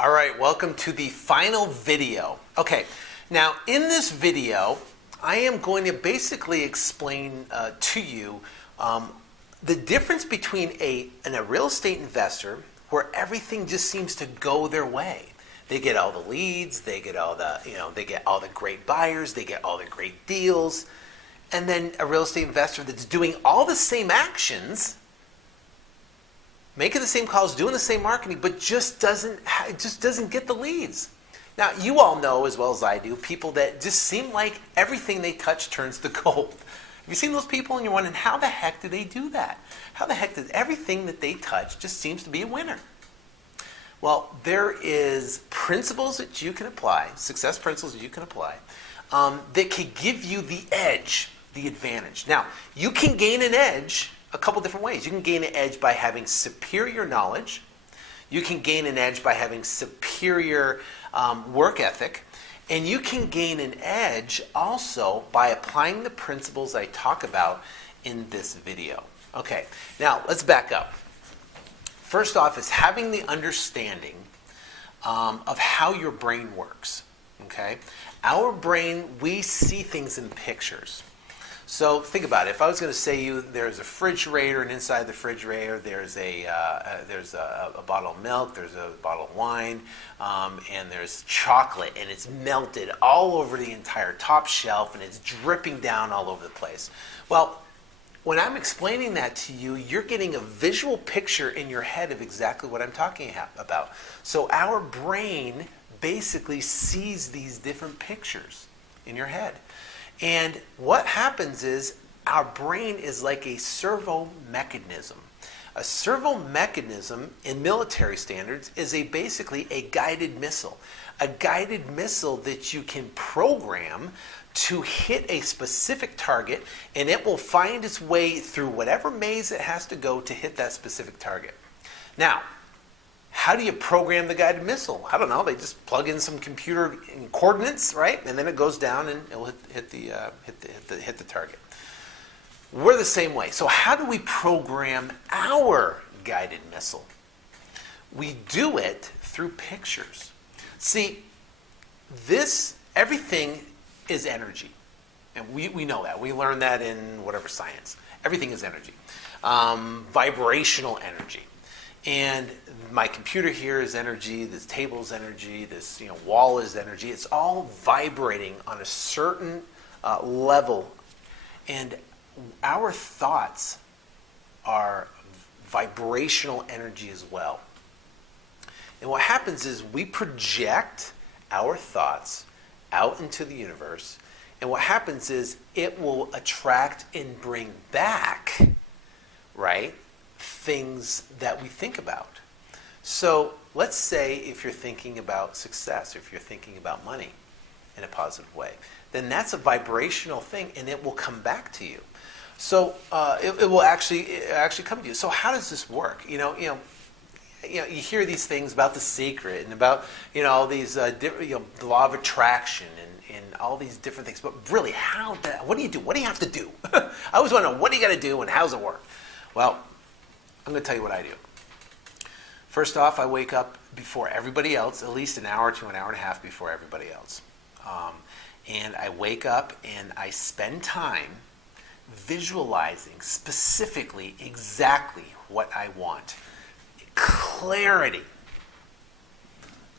All right, welcome to the final video. Okay, now in this video, I am going to basically explain to you the difference between a real estate investor where everything just seems to go their way. They get all the leads, they get all the, they get all the great buyers, they get all the great deals, and then a real estate investor that's doing all the same actions, making the same calls, doing the same marketing, but just doesn't get the leads. Now, you all know as well as I do, people that just seem like everything they touch turns to gold. Have you seen those people and you're wondering, how the heck do they do that? How the heck does everything that they touch just seems to be a winner? Well, there is principles that you can apply, success principles that you can apply, that can give you the edge, the advantage. Now, you can gain an edge a couple different ways. You can gain an edge by having superior knowledge. You can gain an edge by having superior work ethic. And you can gain an edge also by applying the principles I talk about in this video. Okay, now let's back up. First off is having the understanding of how your brain works. Okay, our brain, we see things in pictures. So think about it. If I was going to say you there's a refrigerator, and inside the refrigerator there's a bottle of milk, there's a bottle of wine, and there's chocolate, and it's melted all over the entire top shelf, and it's dripping down all over the place. Well, when I'm explaining that to you, you're getting a visual picture in your head of exactly what I'm talking about. So our brain basically sees these different pictures in your head. And what happens is our brain is like a servo mechanism. A servo mechanism in military standards is basically a guided missile. A guided missile that you can program to hit a specific target, and it will find its way through whatever maze it has to go to hit that specific target. Now, how do you program the guided missile? I don't know. They just plug in some computer coordinates, right? And then it goes down and it will hit the target. We're the same way. So how do we program our guided missile? We do it through pictures. See, everything is energy. And we know that. We learn that in whatever science. Everything is energy. Vibrational energy. And my computer here is energy, this table is energy, this wall is energy. It's all vibrating on a certain level. And our thoughts are vibrational energy as well. And what happens is we project our thoughts out into the universe. And what happens is it will attract and bring back, right, things that we think about. So let's say if you're thinking about success, or if you're thinking about money in a positive way, then that's a vibrational thing, and it will come back to you. So it will actually come to you. So how does this work? You hear these things about The Secret and about all these the law of attraction and all these different things. But really, what do you do? What do you have to do? I always want to know, what do you got to do and how's it work? Well, I'm going to tell you what I do. First off, I wake up before everybody else, at least an hour to an hour and a half before everybody else. And I wake up and I spend time visualizing specifically exactly what I want. Clarity.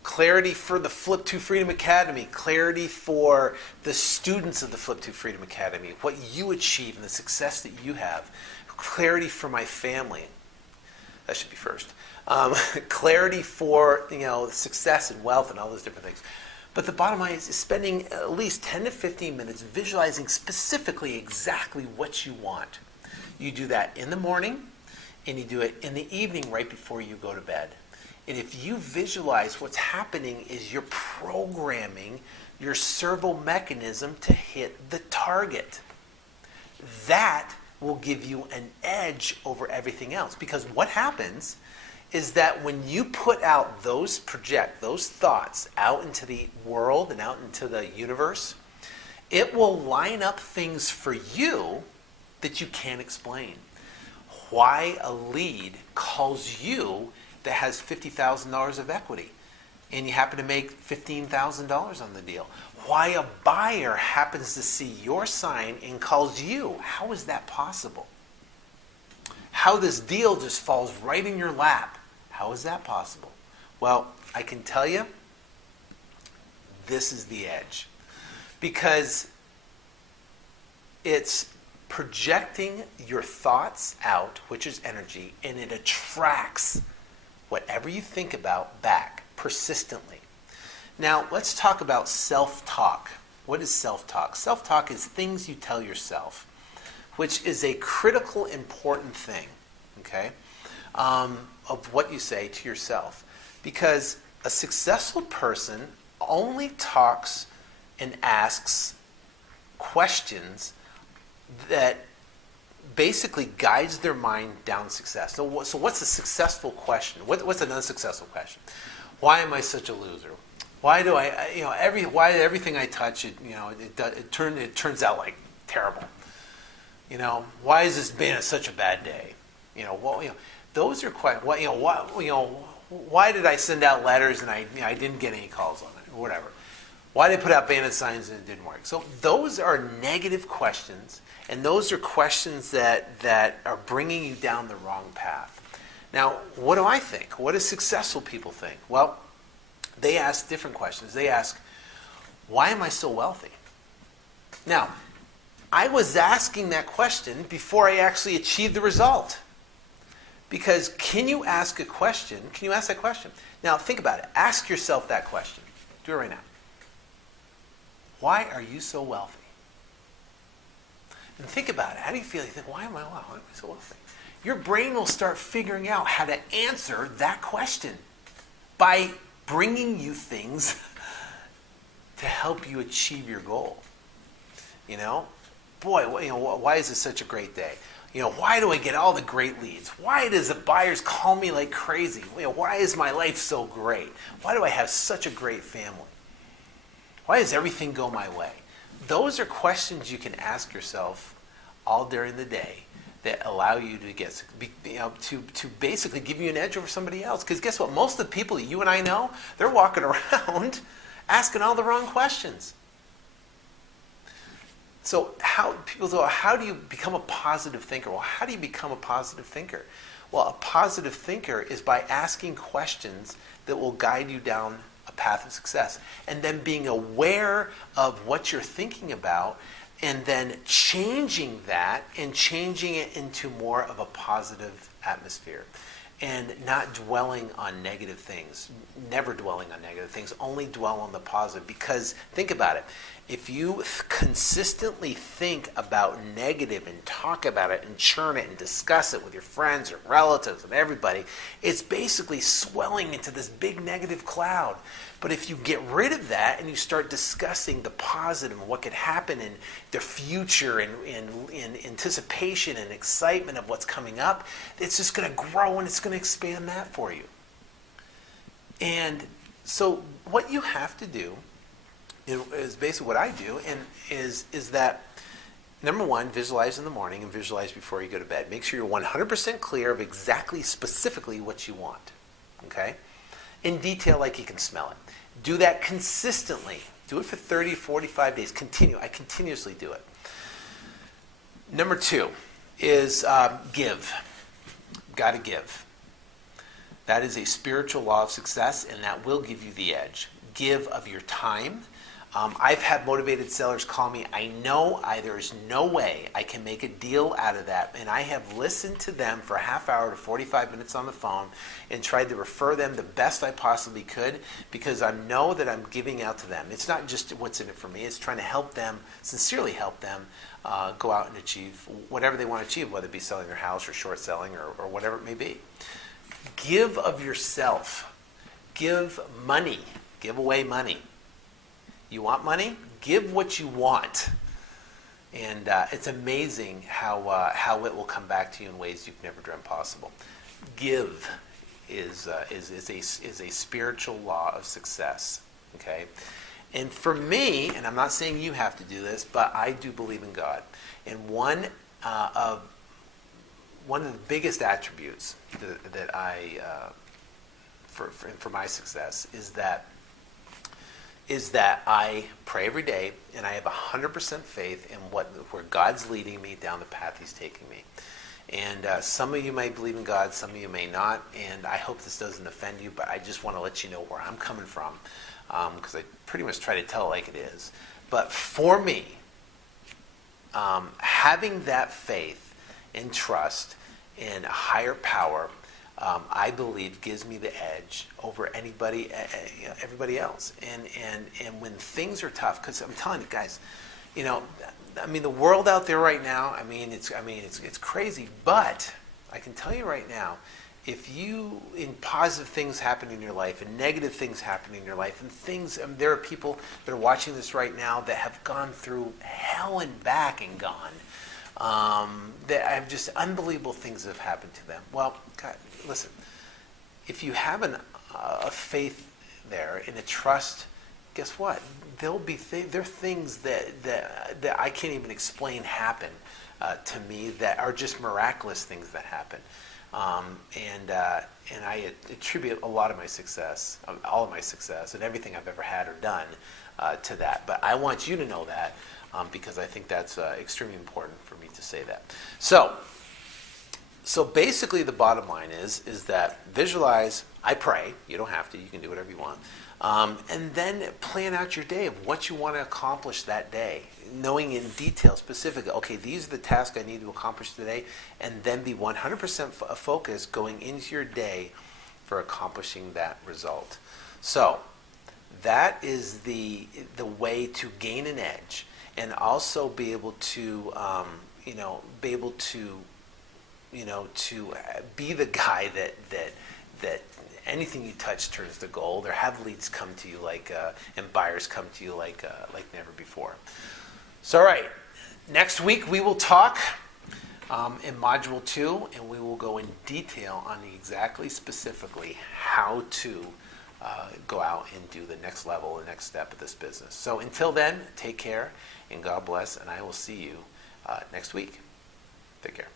Clarity for the Flip to Freedom Academy. Clarity for the students of the Flip to Freedom Academy. What you achieve and the success that you have. Clarity for my family. That should be first. Clarity for success and wealth and all those different things. But the bottom line is spending at least 10 to 15 minutes visualizing specifically exactly what you want. You do that in the morning, and you do it in the evening right before you go to bed. And if you visualize, what's happening is you're programming your servo mechanism to hit the target. That will give you an edge over everything else. Because what happens is that when you project those thoughts out into the world and out into the universe, it will line up things for you that you can't explain. Why a lead calls you that has $50,000 of equity. and you happen to make $15,000 on the deal. Why a buyer happens to see your sign and calls you. How is that possible? How this deal just falls right in your lap. How is that possible? Well, I can tell you, this is the edge. Because it's projecting your thoughts out, which is energy, and it attracts whatever you think about back persistently. Now, let's talk about self-talk. What is self-talk? Self-talk is things you tell yourself, which is a critical, important thing, okay, of what you say to yourself. Because a successful person only talks and asks questions that basically guides their mind down success. So what's a successful question? What's an unsuccessful question? Why am I such a loser? Why do why everything I touch, it turns out like terrible? Why has this been such a bad day? Those are quite. Why did I send out letters and I didn't get any calls on it or whatever? Why did I put out bandit signs and it didn't work? So those are negative questions, and those are questions that are bringing you down the wrong path. Now, what do I think? What do successful people think? Well, they ask different questions. They ask, why am I so wealthy? Now, I was asking that question before I actually achieved the result. Because can you ask a question? Can you ask that question? Now, think about it. Ask yourself that question. Do it right now. Why are you so wealthy? And think about it. How do you feel? You think, why am I so wealthy? Your brain will start figuring out how to answer that question by bringing you things to help you achieve your goal. Boy, why is this such a great day? Why do I get all the great leads? Why does the buyers call me like crazy? Why is my life so great? Why do I have such a great family? Why does everything go my way? Those are questions you can ask yourself all during the day that allow you to get to basically give you an edge over somebody else. Because guess what? Most of the people that you and I know, they're walking around asking all the wrong questions. So people say, how do you become a positive thinker? Well, how do you become a positive thinker? Well, a positive thinker is by asking questions that will guide you down a path of success. And then being aware of what you're thinking about and then changing that and changing it into more of a positive atmosphere. And not dwelling on negative things. Never dwelling on negative things. Only dwell on the positive. Because think about it. If you consistently think about negative and talk about it and churn it and discuss it with your friends or relatives and everybody, it's basically swelling into this big negative cloud. But if you get rid of that and you start discussing the positive and what could happen in the future and in anticipation and excitement of what's coming up, it's just going to grow and it's going to expand that for you. And so what you have to do is basically what I do, and is that, number one, visualize in the morning and visualize before you go to bed. Make sure you're 100% clear of exactly, specifically what you want. Okay? In detail, like you can smell it. Do that consistently. Do it for 30, 45 days. I continuously do it. Number two is give. Got to give. That is a spiritual law of success, and that will give you the edge. Give of your time. I've had motivated sellers call me. I know there's no way I can make a deal out of that. And I have listened to them for a half hour to 45 minutes on the phone and tried to refer them the best I possibly could because I know that I'm giving out to them. It's not just what's in it for me. It's trying to help them, sincerely help them go out and achieve whatever they want to achieve, whether it be selling their house or short selling or whatever it may be. Give of yourself. Give money. Give away money. You want money? Give what you want. And it's amazing how it will come back to you in ways you've never dreamt possible. Give is a spiritual law of success. Okay? And for me, and I'm not saying you have to do this, but I do believe in God. And one of the biggest attributes that I for my success is that I pray every day, and I have 100% faith in where God's leading me down the path He's taking me. And some of you may believe in God, some of you may not, and I hope this doesn't offend you, but I just want to let you know where I'm coming from, because I pretty much try to tell it like it is. But for me, having that faith and trust in a higher power, I believe gives me the edge over everybody else. And when things are tough, because I'm telling you guys, the world out there right now, it's crazy. But I can tell you right now, if in positive things happen in your life and negative things happen in your life, and there are people that are watching this right now that have gone through hell and back and gone. That have just unbelievable things that have happened to them. Well, God, listen, if you have a faith there and a trust, guess what? There are things that I can't even explain happen to me that are just miraculous things that happen. And I attribute a lot of my success, all of my success, and everything I've ever had or done to that. But I want you to know that. Because I think that's extremely important for me to say that. So basically the bottom line is that visualize, I pray, you don't have to, you can do whatever you want, and then plan out your day of what you want to accomplish that day, knowing in detail, specifically, okay, these are the tasks I need to accomplish today, and then be 100% focused going into your day for accomplishing that result. So that is the way to gain an edge. And also be able to, be the guy that anything you touch turns to gold, or have leads come to you and buyers come to you like never before. So, all right, next week we will talk in Module 2, and we will go in detail on specifically how to go out and do the next level, the next step of this business. So until then, take care, and God bless, and I will see you next week. Take care.